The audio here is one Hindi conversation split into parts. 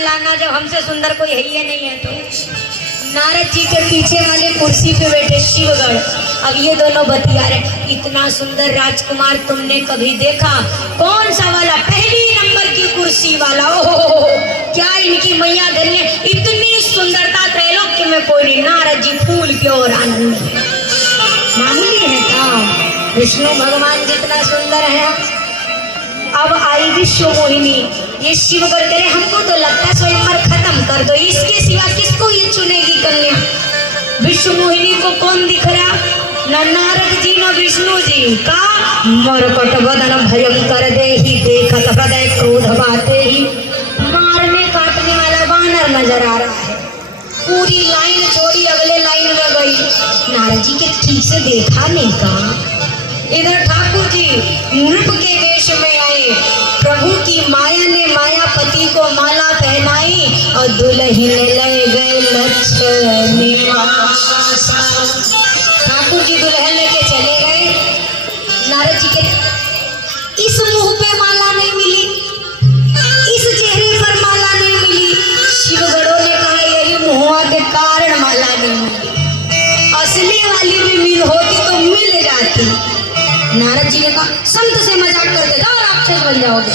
लाना जब हमसे सुंदर कोई है ही नहीं है। तो नारद जी के पीछे वाले कुर्सी पे बैठे शिवगढ़, अब ये दोनों बतिया रहे, इतना सुंदर राजकुमार तुमने कभी देखा? कौन सा वाला? पहली नंबर की कुर्सी वाला। ओहो, क्या इनकी मैया धन्य, इतनी सुंदरता त्रैलोक्य में कोई नहीं। नारद जी फूल के और आनंद में, मामूली है का? विष्णु भगवान जितना सुंदर है। अब आई विश्व मोहिनी, ये शिवगढ़ करे, हमको तो लगता है स्वयंवर खत्म कर दो, इसके सिवा किसको ये चुनेगी कन्या? विश्व मोहिनी को कौन दिख रहा? न नारद जी न विष्णु जी का। मरकट वदन भयंकर देहि, देखत हृदय क्रोध बाते ही। मारने काटने वाला वानर नजर आ रहा है। पूरी लाइन छोड़ी अगले लाइन में गई। नारद जी के ठीक से देखा नहीं का। इधर ठाकुर जी नृप के वेश में आए। प्रभु की माया ने मायापति को माला पहनाई और दुल्हन ले गए लक्ष्मी। ठाकुर जी दुल्हन लेके चले गए। नारद जी के इस मुंह पे माला नहीं मिली, इस चेहरे पर माला नहीं मिली। शिवगढ़ों ने कहा यही मुहुआ के कारण माला नहीं मिली, असली वाली भी मिल होती तो मिल जाती। नारद जी ने कहा संत से मजाक करके जाओ, राक्षस बन जाओगे।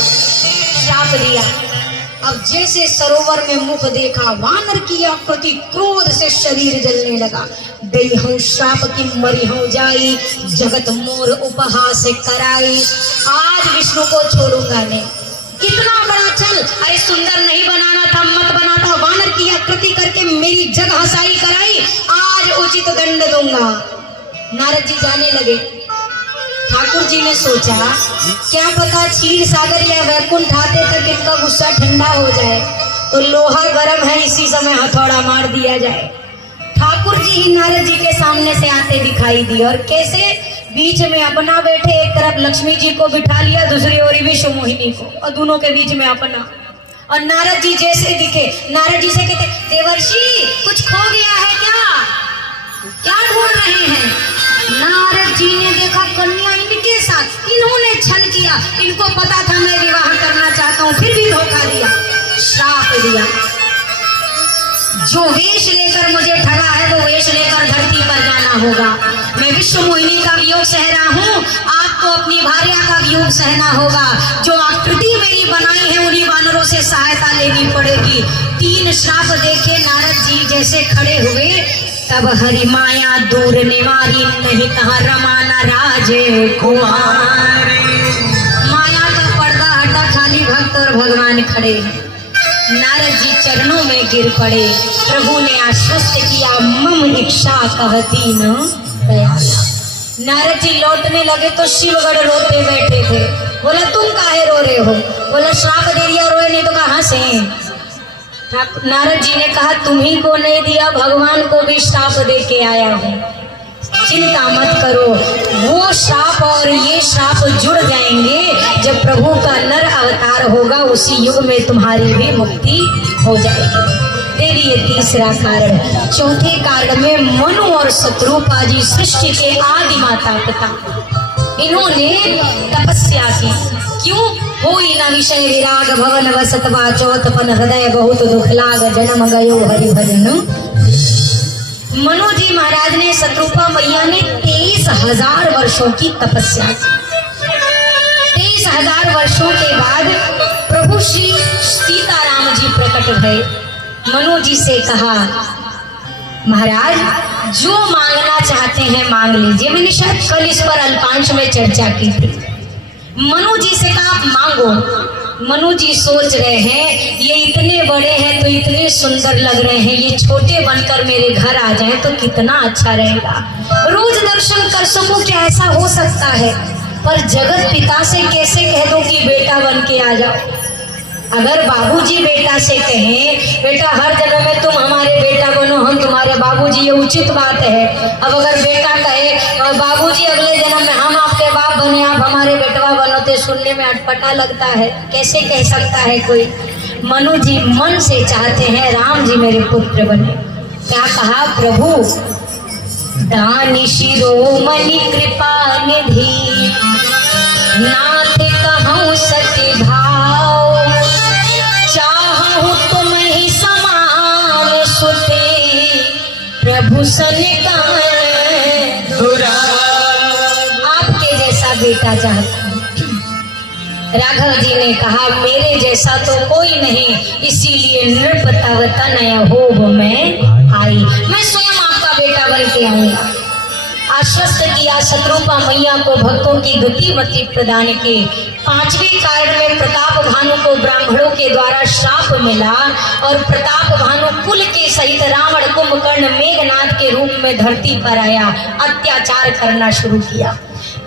श्राप दिया। अब जैसे सरोवर में मुख देखा, वानर की आकृति, क्रोध से शरीर जलने लगा। गई हूँ श्राप की मरी हूँ जाई, जगत मोर उपहास कराई। आज विष्णु को छोड़ूंगा नहीं। कितना बड़ा छल! अरे सुंदर नहीं बनाना था, मत बनाता। वानर की आकृति करके मेरी जग हसाई कराई, आज उचित दंड दूंगा। नारद जी जाने लगे। ठाकुर जी ने सोचा क्या पता क्षीर सागर या वैकुंठ आते तक इनका गुस्सा ठंडा हो जाए, तो लोहा गर्म है, इसी समय हथौड़ा मार दिया जाए। ठाकुर जी ही नारद जी के सामने से आते दिखाई दिए। और कैसे? बीच में अपना बैठे, एक तरफ लक्ष्मी जी को बिठा लिया, दूसरी ओर विश्व मोहिनी को, और दोनों के बीच में अपना। और नारद जी जैसे दिखे, नारद जी से कहते देवर्षि कुछ खो गया है क्या ढूंढ रहे हैं? नारद जी ने देखा कन्या इनके साथ, इन्होंने छल किया, इनको पता था मैं विवाह करना चाहता हूँ, फिर भी धोखा दिया, श्राप दिया। जो वेश लेकर मुझे ठगा है वो वेश लेकर धरती पर जाना होगा। मैं विश्व मोहिनी का वियोग सह रहा हूँ, आपको अपनी भार्या का वियोग सहना होगा। जो आकृति मेरी बनाई है उन्हीं वानरों से सहायता लेनी पड़ेगी। 3 श्राप देखे नारद जी जैसे खड़े हुए, तब हरि माया दूर निवारी, नहीं कहा रमाना राजे कुमारी। माया का पर्दा हटा, खाली भक्त और भगवान खड़े हैं। नारद जी चरणों में गिर पड़े। प्रभु ने आश्वस्त किया, मम इच्छा कहती न दयाला। नारद जी लौटने लगे तो शिवगढ़ रोते बैठे थे। बोला तुम काहे रो रहे हो? बोला श्राप दे दिया, रोए नहीं तो कहाँ से? नारद जी ने कहा तुम्ही को नहीं दिया, भगवान को भी श्राप दे के आया हूँ, चिंता मत करो। वो श्राप और ये श्राप जुड़ जाएंगे जब प्रभु का नर अवतार होगा, उसी युग में तुम्हारी भी मुक्ति हो जाएगी। तेरी ये तीसरा कारण। चौथे कारण में मनु और शत्रुपा जी, सृष्टि के आदि माता पिता, इन्होंने तपस्या की। क्यों? होई न विषय विराग, भवन वसत वाचोतपन, हृदय बहुत दुख लाग, जन्म गयो हरि भजन। मनु जी महाराज ने, शत्रुपा मैया ने 23,000 वर्षों की तपस्या की। 23,000 वर्षों के बाद प्रभु श्री सीताराम जी प्रकट भये। मनु जी से कहा महाराज जो मांगना चाहते हैं मांग लीजिए। मैंने शायद कल इस पर अल्पांश में चर्चा की थी। मनु जी से कहा आप मांगो। मनु जी सोच रहे हैं ये इतने बड़े हैं तो इतने सुंदर लग रहे हैं, ये छोटे बनकर मेरे घर आ जाएं तो कितना अच्छा रहेगा। रोज दर्शन कर सकूं, क्या ऐसा हो सकता है? पर जगत पिता से कैसे कह दूं कि बेटा बन के आ जाओ? अगर बाबूजी बेटा से कहें बेटा हर जन्म में तुम हमारे बेटा बनो, हम तुम्हारे बाबूजी, ये उचित बात है। अब अगर बेटा कहे बाबूजी अगले जन्म में हम आपके बाप बने, आप हमारे बेटवा बनो, तो सुनने में अटपटा लगता है। कैसे कह सकता है कोई? मनु जी मन से चाहते हैं राम जी मेरे पुत्र बने। क्या कहा? प्रभु दानी शिरोमणि कृपा निधि, नाथ कहूँ सके भाव, चाहूँ तुम भूषण आपके जैसा बेटा चाहता हूँ। राघव जी ने कहा मेरे जैसा तो कोई नहीं, इसीलिए नृपतावता नया होब में आई, मैं स्वयं आपका बेटा बन के आऊंगा। आश्वस्त किया शत्रुपा मैया को भक्तों की गतिमति प्रदान की। पांचवें कारण में प्रताप भानु को ब्राह्मणों के द्वारा श्राप मिला और प्रताप भानु कुल के सहित रावण कुंभकर्ण मेघनाथ के रूप में धरती पर आया, अत्याचार करना शुरू किया।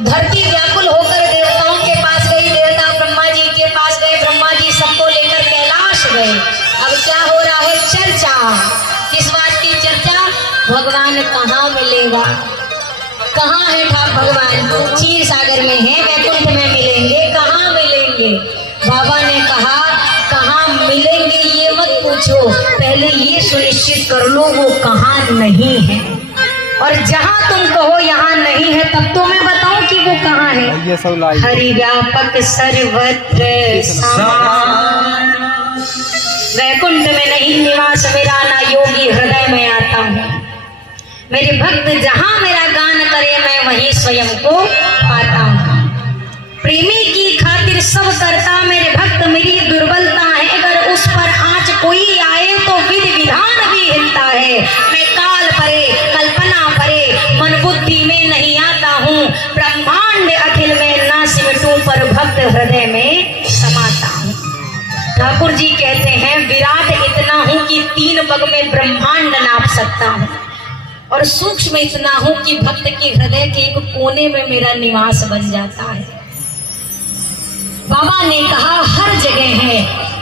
धरती व्याकुल होकर देवताओं के पास गई, देवता ब्रह्मा जी के पास गए, ब्रह्मा जी सबको लेकर कैलाश गए। अब क्या हो रहा है चर्चा, किस बात की चर्चा? भगवान कहाँ मिलेगा, कहाँ है भगवान? क्षीर सागर में है, वैकुंठ में मिलेंगे, कहाँ मिलेंगे? बाबा ने कहा कहाँ मिलेंगे ये मत पूछो, पहले ये सुनिश्चित कर लो वो कहाँ नहीं है, और जहाँ तुम कहो यहाँ नहीं है तब तो मैं बताऊं कि वो कहाँ है। हरि व्यापक सर्वत्र समान, वैकुंठ में नहीं निवास मेरा, ना योगी हृदय में आता हूँ। मेरे भक्त जहाँ मेरा गान करे मैं वहीं स्वयं को पाता हूँ। प्रेमी की खातिर सब करता मेरे भक्त, मेरी दुर्बलता है अगर उस पर आँच कोई आए तो विधि विधान भी हिलता है। मैं काल परे कल्पना परे मन बुद्धि में नहीं आता हूँ, ब्रह्मांड अखिल में ना सिमटूं पर भक्त हृदय में समाता हूँ। ठाकुर जी कहते हैं विराट इतना हूँ कि 3 पग में ब्रह्मांड नाप सकता हूँ, और सूक्ष्म इतना हूं कि भक्त के हृदय के एक कोने में मेरा निवास बन जाता है। बाबा ने कहा हर जगह है,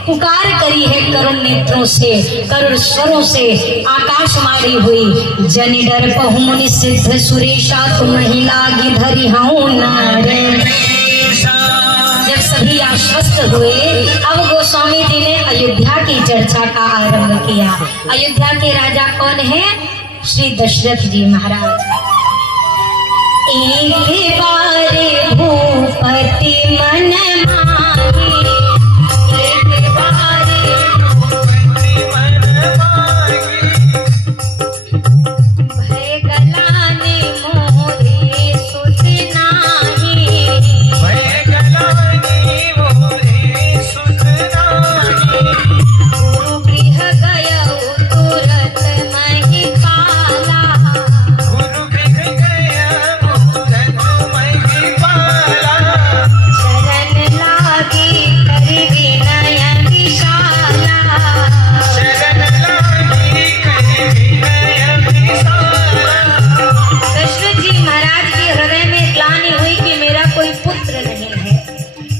पुकार करी है करुण नेत्रों से, करुण स्वरों से आकाश मारी हुई। जनि डर पहु मुनि सिद्ध सुरेशा तुम ही लागी धरी हूं नारे। जब सभी आश्वस्त हुए अब गोस्वामी जी ने अयोध्या की चर्चा का आरंभ किया। अयोध्या के राजा कौन है? श्री दशरथ जी महाराज। एक बार भूपति मन माही, एक बार भूपति मन माही, भय गलाने मोरे सुत नाही, भय गलाने मोरे सुत नाही, गुरु गृह गया तुरत मही पाला, गुरु गृह गया तुरत मही पाला, शरण लागी कर विनय विशाला, शरण लागी कर विनय विशाला। दशरथ जी महाराज के हृदय में ग्लानि हुई कि मेरा कोई पुत्र नहीं है।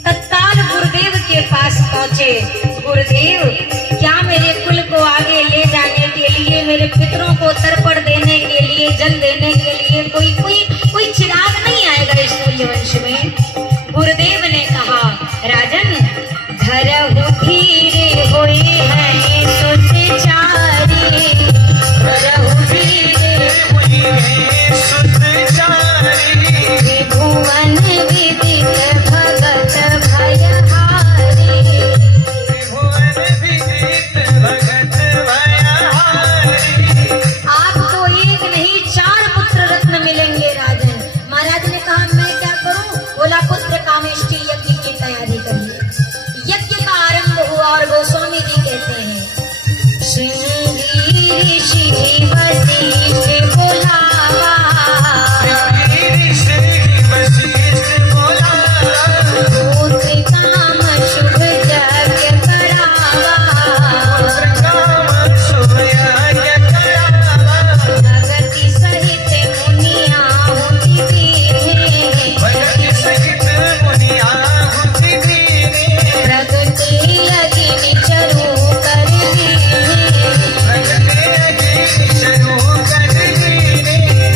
तत्काल गुरुदेव के पास पहुंचे। गुरुदेव क्या मेरे कुल को आगे ले जाने के लिए, मेरे पितरों को तर्पण देने के लिए, जल देने के लिए कोई चिराग नहीं आएगा इस सूर्यवंश में? गुरुदेव ने कहा राजन धरहु धीरे होए हैं सुत चारी, धरहु धीरे होए हैं सुत चारी, त्रिभुवन विदित भगत भयहारी, त्रिभुवन विदित भगत भयहारी। आपको एक नहीं 4 पुत्र रत्न मिलेंगे राजन। महाराज ने कहा मैं क्या करूं? बोला पुत्र कामेष्टि यज्ञ की तैयारी करिए। यज्ञ का आरंभ हुआ और गोस्वामी जी कहते हैं श्रृंगी ऋषि वशिष्ठ बोलावा, पुत्र काम शुभ यज्ञ करावा, भगति सहित मुनिया हुति दीने, प्रगति लगी चरु कर दीने,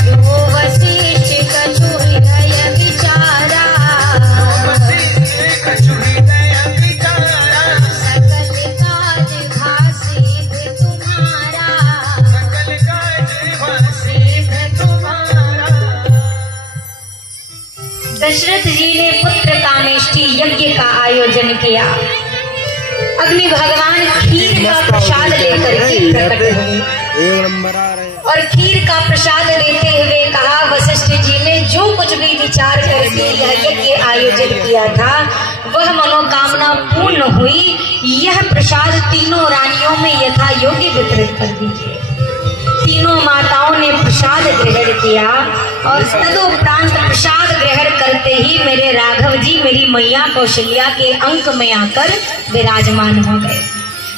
जो वशिष्ठ कछु हृदय विचारा, सकल काज भासित तुम्हारा, दशरथ जी ने पुत्र कामेष्टि यज्ञ का आयोजन किया। अग्नि भगवान खीर का प्रसाद लेकर के प्रकट हुए। एक नंबर आ रहे हैं। और खीर का प्रसाद देते हुए कहा वशिष्ठ जी ने जो कुछ भी विचार करके यह यज्ञ आयोजन किया था वह मनोकामना पूर्ण हुई। यह प्रसाद तीनों रानियों में यथा योग्य वितरित कर दीजिए। तीनों माताओं ने प्रसाद ग्रहण किया और तदुपरांत प्रसाद ग्रहण करते ही मेरे राघव जी मेरी मैया कौशल्या के अंक में आकर विराजमान हो गए।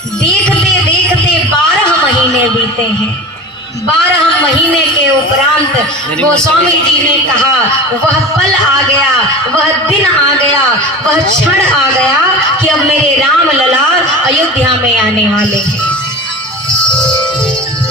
देखते देखते 12 महीने बीते हैं। 12 महीने के उपरांत गोस्वामी जी ने कहा वह पल आ गया, वह दिन आ गया, वह क्षण आ गया कि अब मेरे राम लला अयोध्या में आने वाले हैं।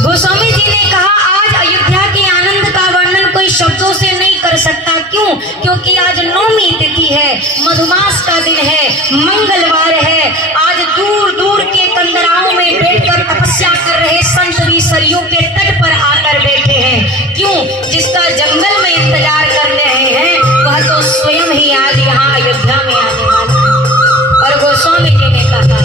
गोस्वामी जी ने कहा आज अयोध्या के आनंद का वर्णन कोई शब्दों से नहीं कर सकता। क्यों? क्योंकि आज नौमी तिथि है, मधुमास का दिन है, मंगलवार है। आज दूर दूर के कंदराओं में बैठकर तपस्या कर रहे संत भी सरयू के तट पर आकर बैठे हैं। क्यों? जिसका जंगल में इंतजार कर रहे हैं वह तो स्वयं ही आज यहाँ अयोध्या में आने वाला है। और गोस्वामी जी ने कहा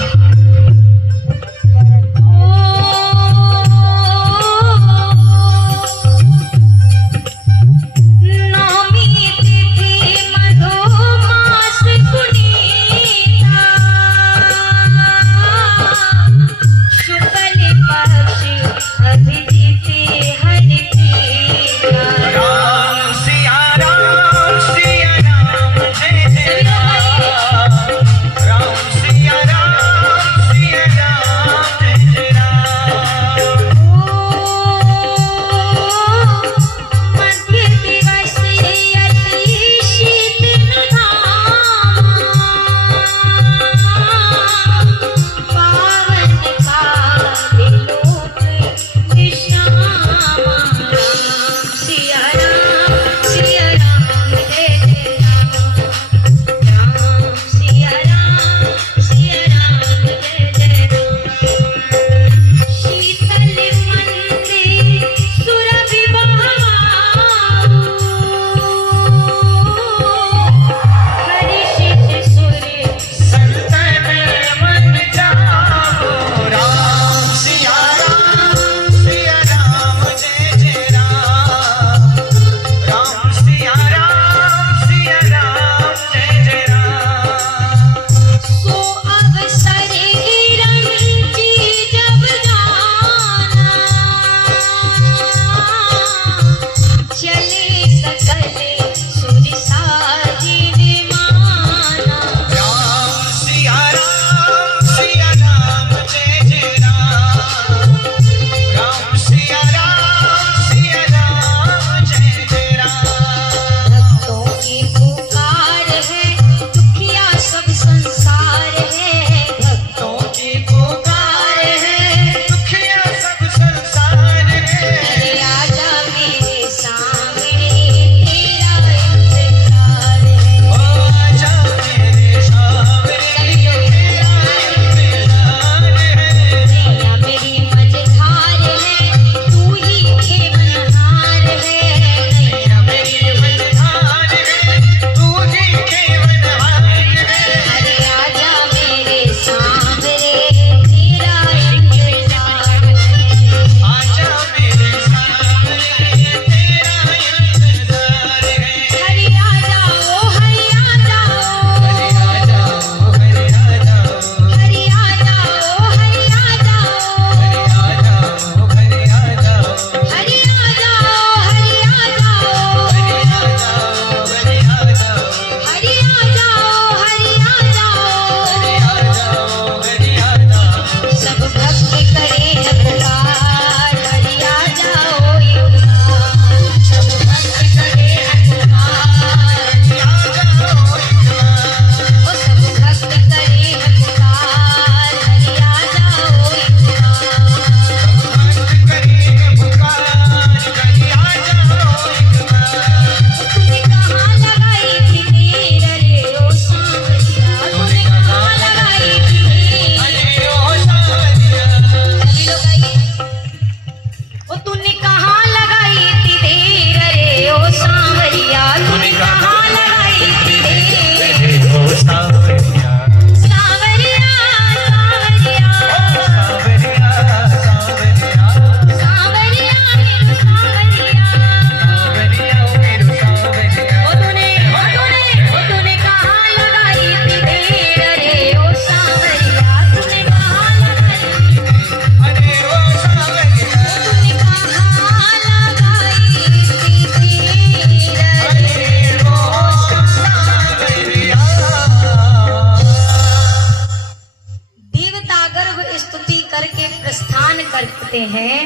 करके प्रस्थान करते हैं,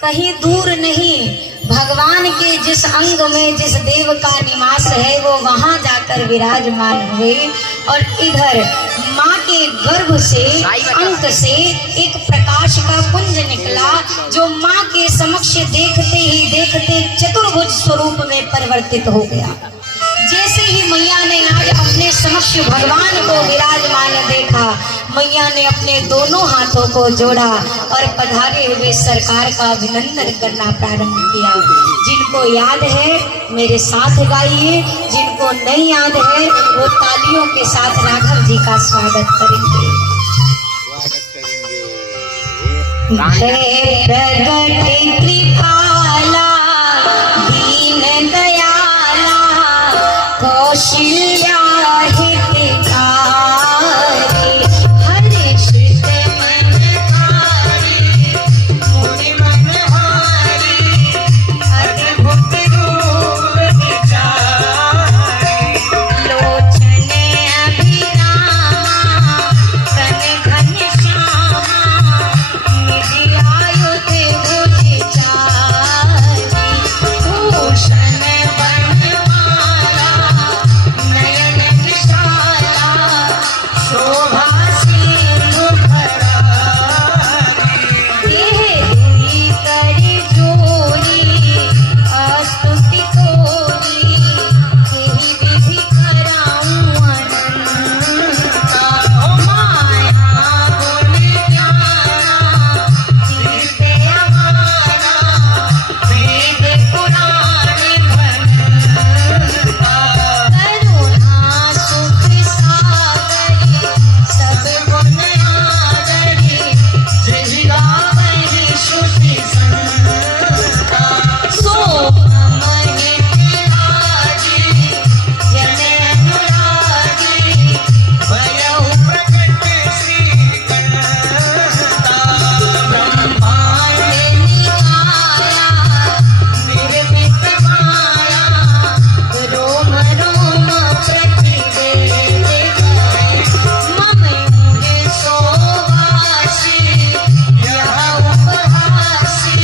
कहीं दूर नहीं, भगवान के जिस अंग में जिस देव का निवास है वो वहां जाकर विराजमान हुए। और इधर माँ के गर्भ से अंक से एक प्रकाश का पुंज निकला, जो माँ के समक्ष देखते ही देखते चतुर्भुज स्वरूप में परिवर्तित हो गया। जैसे ही मैया ने आज अपने समक्ष भगवान को विराजमान देखा, मैया ने अपने दोनों हाथों को जोड़ा और पधारे हुए सरकार का अभिनंदन करना प्रारंभ किया। जिनको याद है मेरे साथ गाइए, जिनको नहीं याद है वो तालियों के साथ राघव जी का स्वागत करेंगे। प्रगट कृपाला दीन दयाला कौशल्या हितकारी हर्षित मनकारी मुनि मनहारी अद्भुत रूप विचारी लोचन अभिरामा तन घनश्यामा निधि आयुध भुज चारी भूषण वर्णमाला नयन विशाला शोभा सिंधु देह दुई कर जोरी अस्तुति तोरी यही विधि कराऊं अनंता माया गुण ज्ञाना तीर्थ अमाना वेद पुराण भनता करुणा सुख सागरी सब गुण आदरी जिहिरा वही श्रुति संता सो अमहि लागी जन अनुरागी भयउ प्रकट श्री गणता ब्रह्मांड निकाया निर्मित माया रोम रोम प्रतिवेद गए मम अंग सोवासी यह उपहासी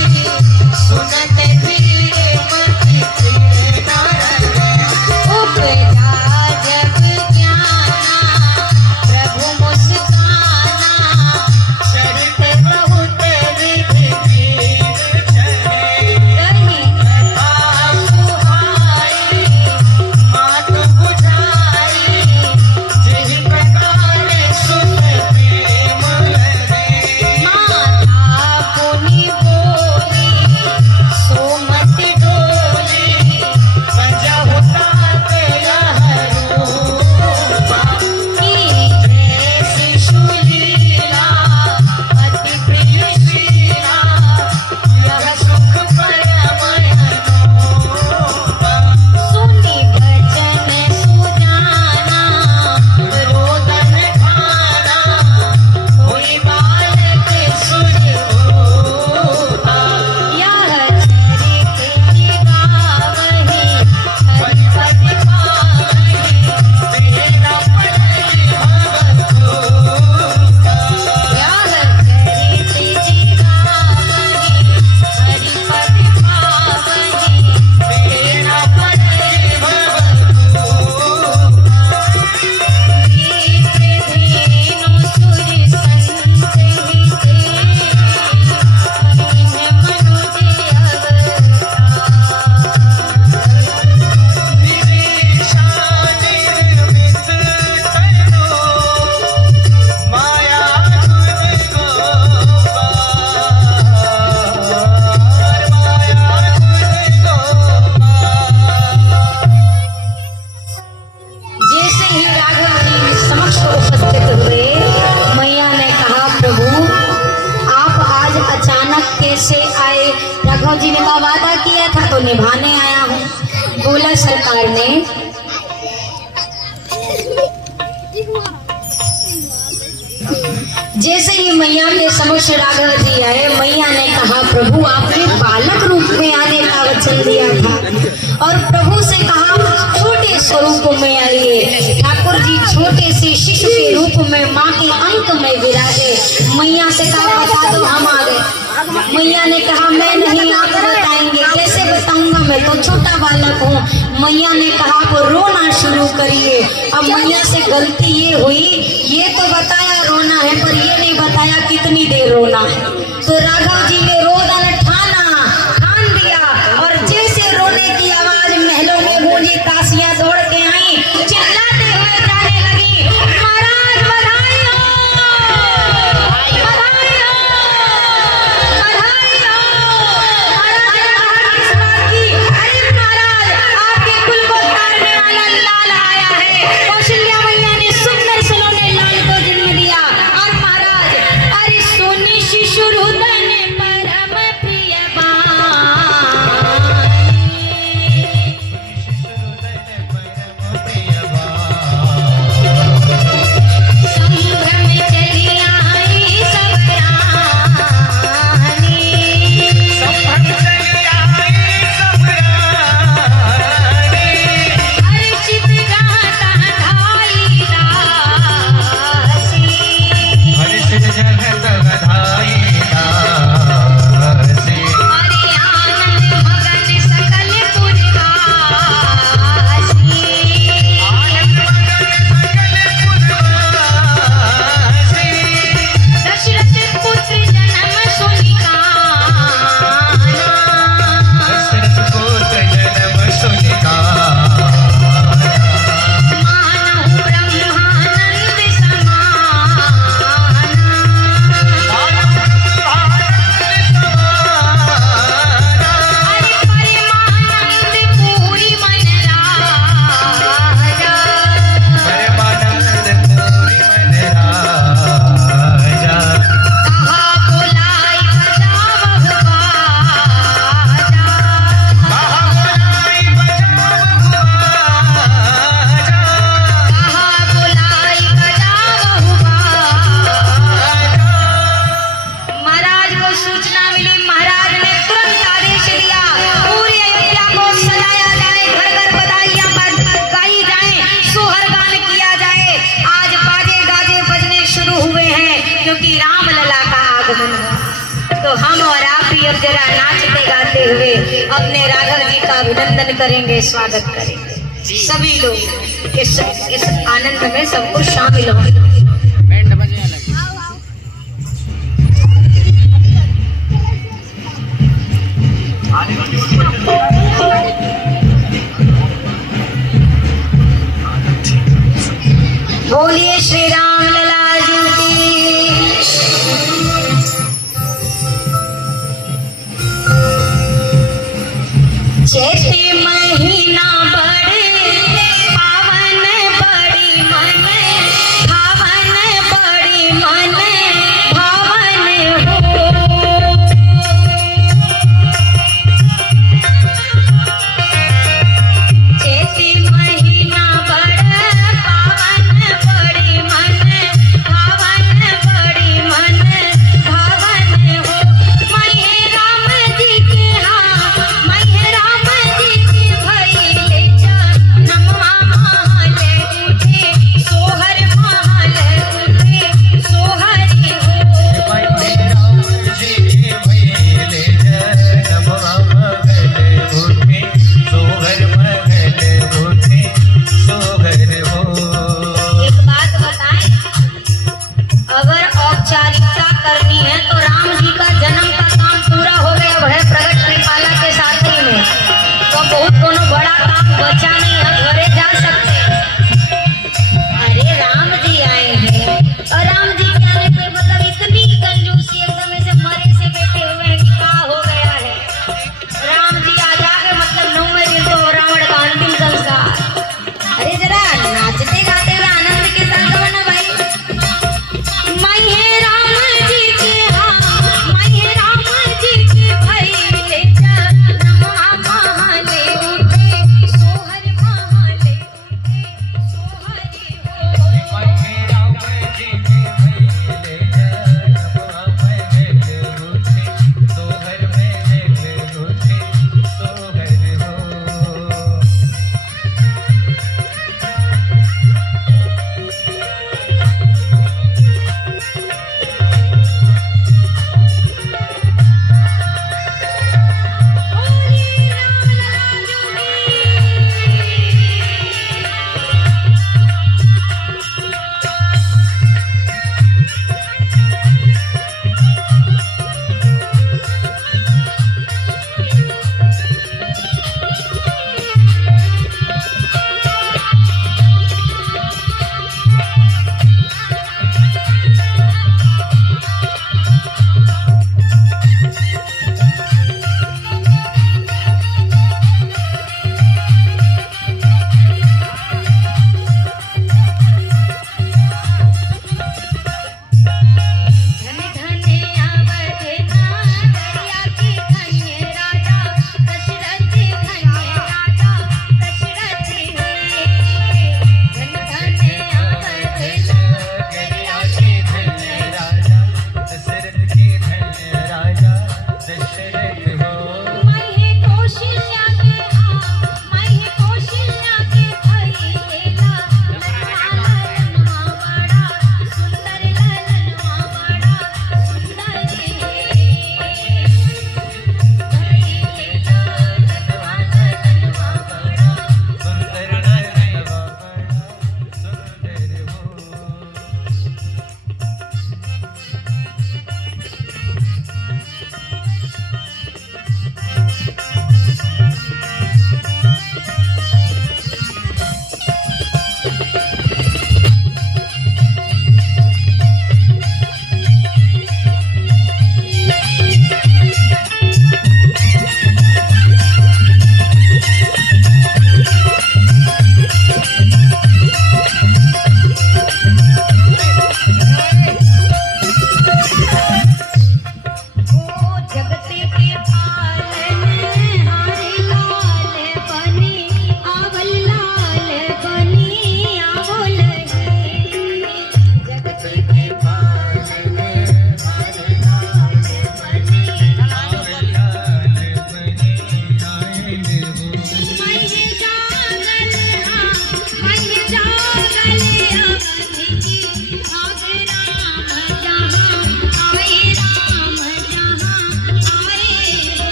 सुनत धीरे मति प्रेरणा उपजा जब ज्ञाना प्रभु मुस्काना चरित बहुत विधि चले कहीं कथा सुहाई मातु बुझाई जिहि प्रकार सुत प्रेम लगे माता पुनि बोली सोमति डोली बजहु तात यह रूपा की जय शिशु लीला अति प्रिय शीला यह सुख परम अनूपा सुनि बचन सुजाना रोदन खाना हुई बालक सुरभूता यह चरित की गावही हरिपद पावही प्रेरणा पड़ई भवतूता यह चरित की गावही हरिपद पावही प्रेरणा पड़ई धीनु सुरि संत हिते मनुज विवेशा निर्मित तनु माया गुण गोपाल माया गुण गोपाल। जैसे ही राघव जी समक्ष उपस्थित हुए, मैया ने कहा प्रभु आप आज अचानक कैसे आए? राघव जी ने कहा वादा किया था तो निभाने आया हूँ। बोला सरकार ने जैसे ही मैया के समक्ष राघव जी आए, मैया ने कहा प्रभु आपने बालक रूप में आने का वचन दिया था और प्रभु से कहा छोटे स्वरूप में आइए। ठाकुर जी छोटे से शिशु के रूप में माँ के अंक में विराजे। मैया से कहा बता दो, हम आ गए। मैया ने कहा मैं नहीं, आप बताएंगे। कैसे बताऊंगा, मैं तो छोटा बालक हूँ। मैया ने कहा वो रोना शुरू करिए। अब मैया से गलती ये हुई, ये तो बताया रोना है, पर ये नहीं बताया कितनी देर रोना है। तो राघव जी ने रोदन ठान दिया, और जैसे रोने की आवाज महलों में गूंजी, कासियां दौड़ के आई, चिल्लाते हुए जाने लगी, महाराज बधाई हो, बधाई हो, बधाई हो। महाराज ने कहा किस बात की? अरे महाराज, आपके कुल को तारने वाला लाल आया है। कौशल्या मैया ने सुंदर सलोने लाल को जन्म दिया। और महाराज, अरे सोनी शिशु हृदय ने परम प्रिय संभ्रम चली आई सब रानी, हर्षित गाता धाई दासी, अरे आनंद मगन सकल पुरवासी, दशरथ पुत्र जन्म सुनि मानहु ब्रह्मानंद समान, अरे परमानंद पूरी मन राजा, कहा बुलाई बजावहु बाजा, कहा बुलाई बजावहु बाजा। महाराज को सूचना मिली। महाराज ने तुरंत आदेश दिया, पूरी अयोध्या को सजाया जाए, घर घर बधाइयां गाई जाए, सोहर गान किया जाए। आज बाजे गाजे बजने शुरू हुए हैं, क्योंकि राम लला का आगमन हुआ। तो हम और आप भी अब जरा नाचते गाते हुए अपने राघव जी का अभिनंदन करेंगे, स्वागत करेंगे। सभी लोग इस आनंद में सबको शामिल होंगे। बोलिए श्री राम लला जी की। चैत महीना बड़े पावन, बड़ी मन भावन।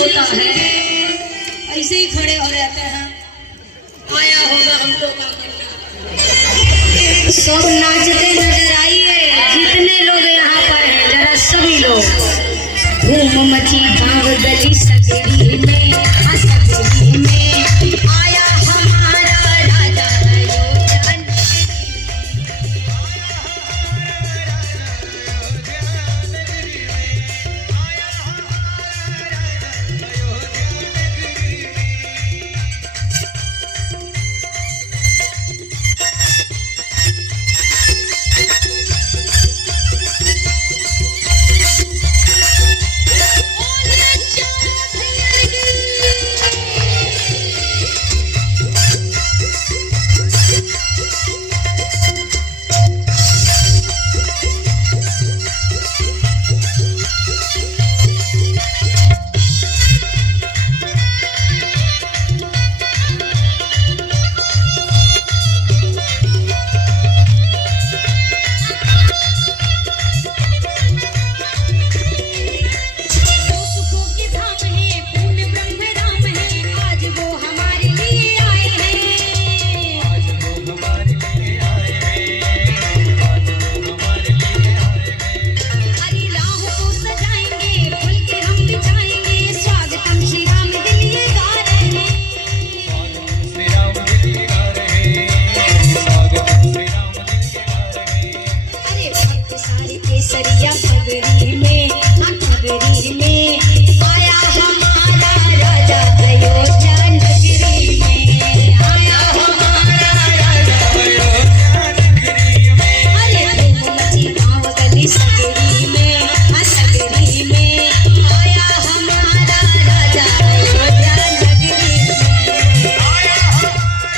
होता है, ऐसे ही खड़े हो जाते हैं। आया होगा हमको क्या करना। सब नाचते नजर आइए, जितने लोग यहाँ पर हैं जरा सभी लोग। धूम मची गाँव गली सगरी में, सगरी में आया हमारा राजा अयोध्या। केसरिया पगड़ी में, पगड़ी में आया हमारा राजा अयोध्या नगरी में, आया हमारा राजा अयोध्या नगरी में। अरे धूम मची गाँव गली सगरी में, सगरी में आया हमारा राजा अयोध्या नगरी में, आया हमारा राजा।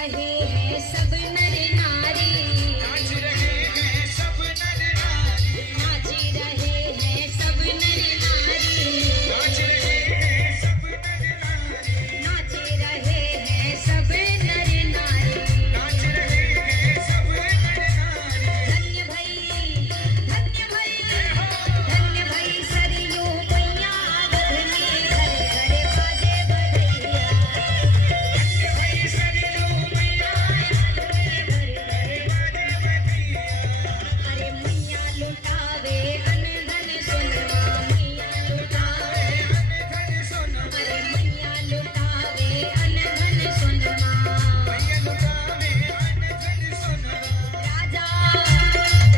रहे हैं सब नर नारी, नाच रहे हैं सब नर नारी, नाच रहे हैं सब नर नारी, नाच रहे हैं सब नर नारी, नाच रहे हैं सब नर नारी। नाच रहे हैं सब नर नारी। धन्य भई धन्य भई सरयू मैया अवध में घर घर बाजे बधैया। धन्य भई सरयू मैया अवध में घर घर बाजे बधैया। अरे मैया लुटावे अन धन सोनमा, मैया लुटावे अन धन सोनमा, अरे मैया लुटावे अन धन सोनमा। मैया लुटावे अन धन सोनमा। राजा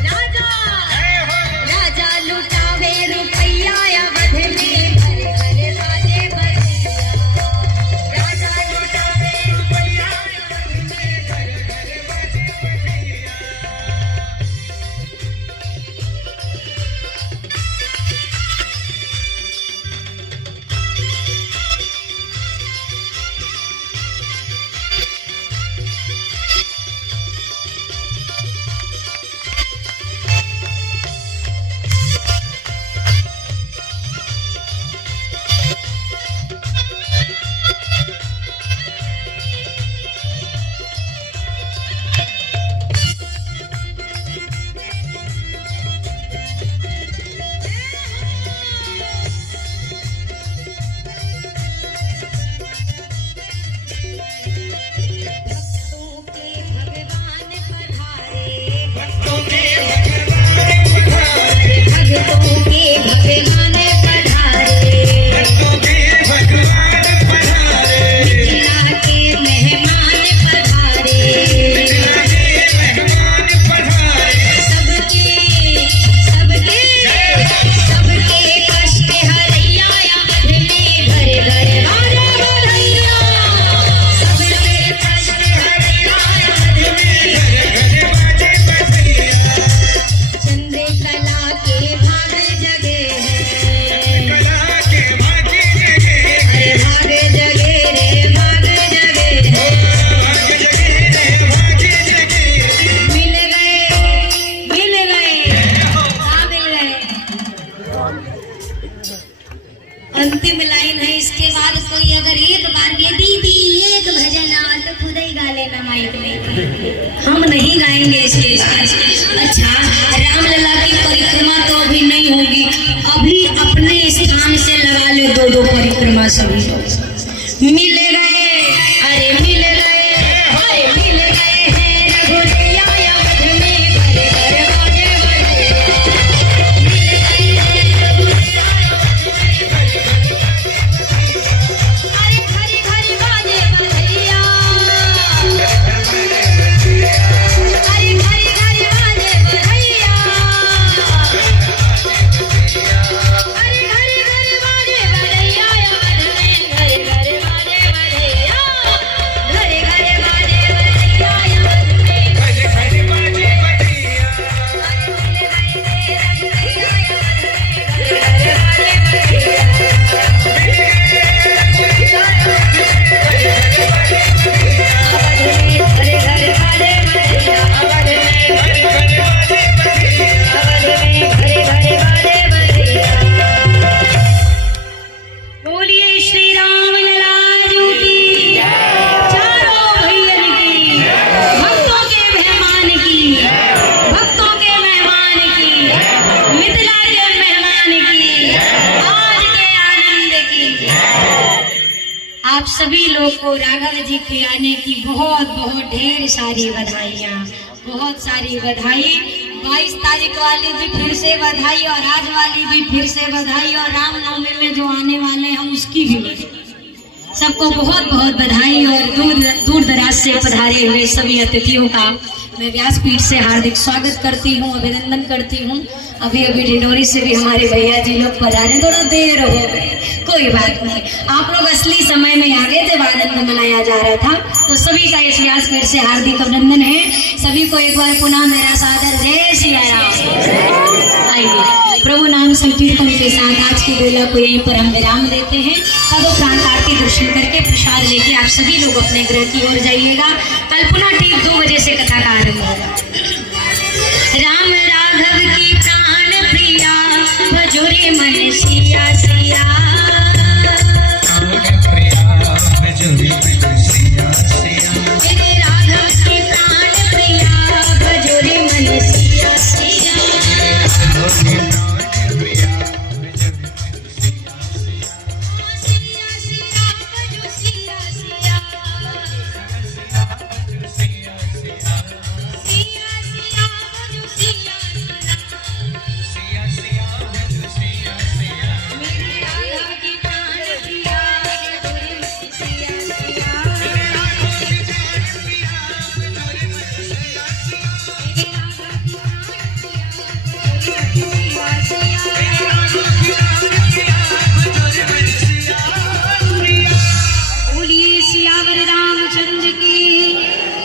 राजा जय हो राजा लुटावे रुपैया अवध में घर घर बाजे बधैया। राजा लुटावे रुपैया अवध में घर घर बाजे बधैया। भक्तों के भगवान पधारे, भक्तों के भगवान पधारे, भक्तों के भगवान पधारे, भक्तों के भगवान पधारे, मिथिला के मेहमान पधारे। मिथिला के मेहमान पधारे। सबके कष्ट हरैया अवध में घर घर बाजे बधैया। सबके कष्ट हरैया अवध में घर घर बाजे बधैया। चंद्र कला के भाग जगे हैं, कला के भाग्य जगे, अरे भाग जगे रे भाग जगे हैं। भाग्य जगे रे भाग्य जगे। मिल गए हाँ मिल गए। अंतिम लाइन है, इसके बाद कोई अगर एक बार ये दीदी एक भजन आ तो खुद ही गा लेना माइक में, हम नहीं गाएंगे स्टेज पर। अच्छा, रामलला की परिक्रमा तो अभी नहीं होगी, अभी अपने स्थान से लगा लो दो दो परिक्रमा सभी लोग। मिल गए अरे मिल गए हैं रघुरैया अवध में घर घर बाजे बधैया। मिल गए हैं रघुरैया अवध में घर घर अरे घरी घरी बाजे बधैया। अरे घरी घरी बाजे बधैया। अरे घरी घरी बाजे बधैया अवध में घर घर बाजे बधैया। घरे घरे बाजे बधैया अवध में। घर घर बाजे बधैया। अरे मिल गए रे रघुरैया अवध में घर घर बाजे बधैया। घरे घरे बाजे बधैया अवध में। घर घर बाजे बधैया। अवध में घरे घरे बाजे बधैया। बोलिए श्री राम ललाजू की, चारों भैयन की, भक्तों के मेहमान की, भक्तों के मेहमान की, मिथिला के मेहमान की, आज के आनंद की। आप सभी लोग को राघव जी के आने की बहुत बहुत ढेर सारी बधाइयाँ, बहुत सारी बधाई। 22 तारीख वाली भी फिर से बधाई और आज वाली भी फिर से बधाई और रामनवमी में जो आने वाले हैं उसकी भी बधाई। सबको बहुत बहुत बधाई और दूर दराज से पधारे हुए सभी अतिथियों का मैं व्यासपीठ से हार्दिक स्वागत करती हूँ, अभिनंदन करती हूँ। अभी अभी डिंडोरी से भी हमारे भैया जी लोग पधारे, थोड़ा देर हो गए, कोई बात नहीं। आप लोग असली समय में आ गए थे, आनंद मनाया जा रहा था, तो सभी का इस व्यासपीठ से हार्दिक अभिनंदन है। सभी को एक बार पुनः मेरा सादर जय सिया राम। आइए प्रभु प्रभु नाम संकीर्तन के साथ आज की बेला को यहीं पर हम विराम देते हैं। तदोपरांत आरती दर्शन करके प्रसाद लेके आप सभी लोग अपने गृह की ओर जाइएगा। कल पुनः ठीक 2 बजे से कथा का आरंभ होगा। राम राघव की प्राण प्रिया भजो रे मन सिया सिया। मेरे राघव की प्राण प्रिया भजो रे मन सिया सिया।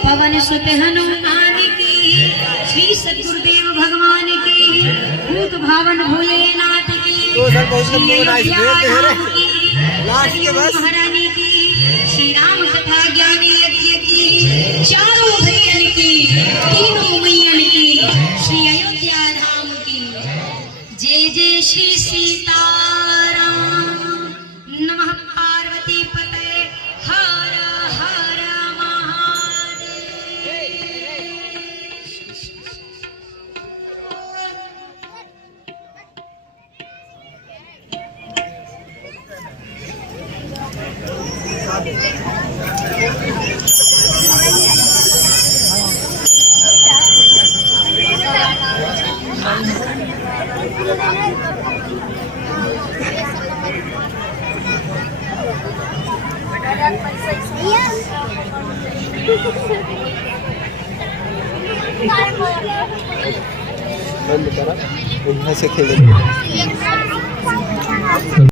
पवन सुत हनुमान की, श्री सद्गुरुदेव भगवान की, भूत भावन भोलेनाथ की, श्री अयोध्या धाम की, श्री महारानी की, श्री राम कथा ज्ञानी यज्ञ की, चारों भैयन की, तीनों मैयन की, श्री अयोध्या धाम की। जय जय श्री सीताराम। नमः पार्वती पते हर हर महादेव। बंद करा, उन्हें से खेलेंगे।